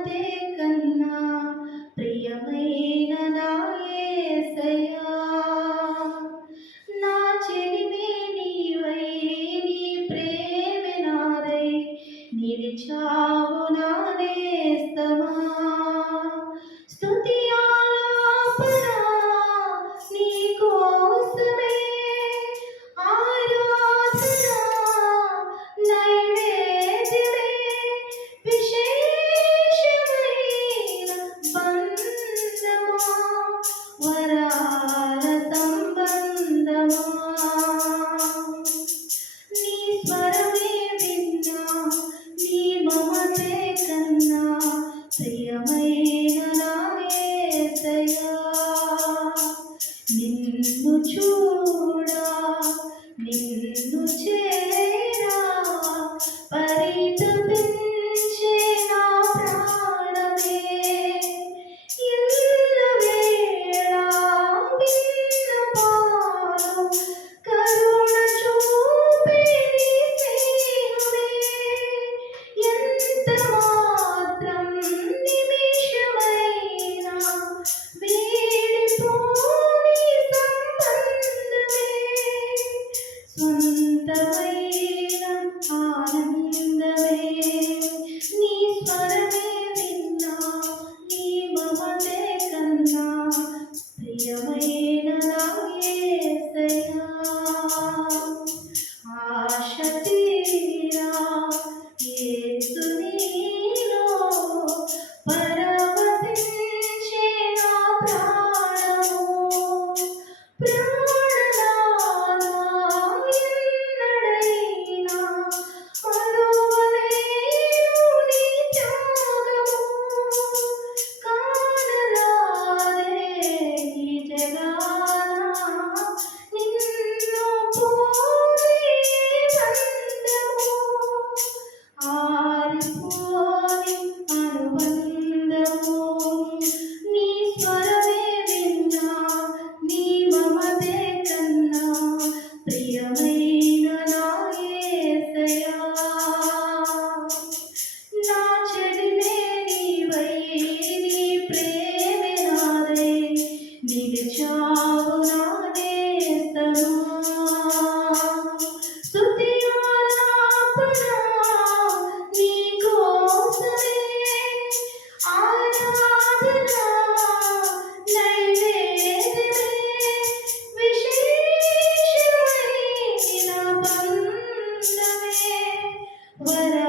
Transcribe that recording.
మమతే కన్నా ప్రియమైన నా యేసయ్యా, నా చెలిమే నీవై నీ ప్రేమే నాదై నిలిచావు నా నేస్తమా. స్తుతి ఆలాపన నీకోసమే, ఆరాధన నైవేద్యమే, విశేషమైన బంధమా, వరాల సంబంధమా. నీ స్వరమే విన్నా, నీ మమతే కన్నా ప్రియమైన నా యేసయ్యా, నిన్ను చూడా నిన్ను చేరా పరితపించే నా ప్రాణమే. ఎల్లవేళ విన్నపాలు కరుణ చూపే నీ స్నేహమే. ఎంత మాత్రం నిమిషమైనా వీడిపోని సంబంధమే. స్వంతమైన ఆనందమే, నీ స్వరమే విన్నా, నీ మమతే కన్నా ప్రియమైన నా యేసయ్యా. ఆశ తీరా యేసు నీలో పరవశించే నా ప్రాణము. ప్రాణనాథా ఎన్నడైనా మరువలేను నీ త్యాగము. కానరాదే ఈ జగాన నిన్ను పోలి బంధము. ఆరిపోని అనుబంధము, నీ స్వరమే విన్నా, నీ మమతే కన్నా ప్రియమైన నా యేసయ్యా, నా చెలిమే నీవై నీ ప్రేమే నాదై నిలిచావు నా నేస్తమా. స్తుతి ఆలాపన నీకోసమే, ఆరాధన నైవేద్యమే, విశేషమైన బంధమే, వరాల